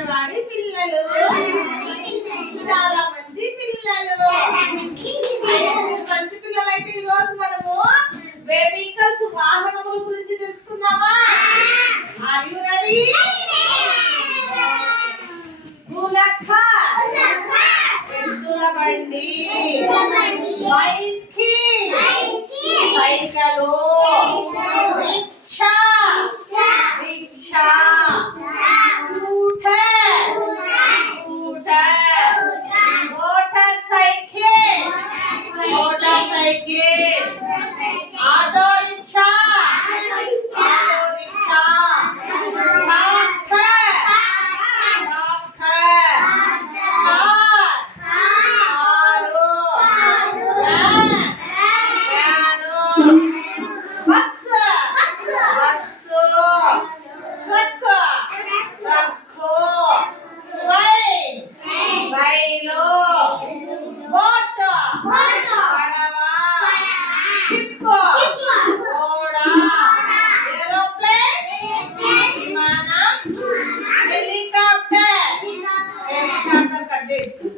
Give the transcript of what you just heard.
అంగన్వాడి పిల్లలు చాలా మంచి పిల్లలు. మంచి పిల్లలు అయితే ఈ రోజు మనము వెహికల్స్ వాహనముల గురించి తెలుసుకుందామా? Are you ready? ఎద్దుల బండి, bicycle, cycle, rickshaw, motor cycle, auto rickshaw, bus, truck, రైలు, బోట్, పడవ, షిప్, ఓడ, ఏరోప్లేన్, విమానం, హెలికాప్టర్ కట్ చేసి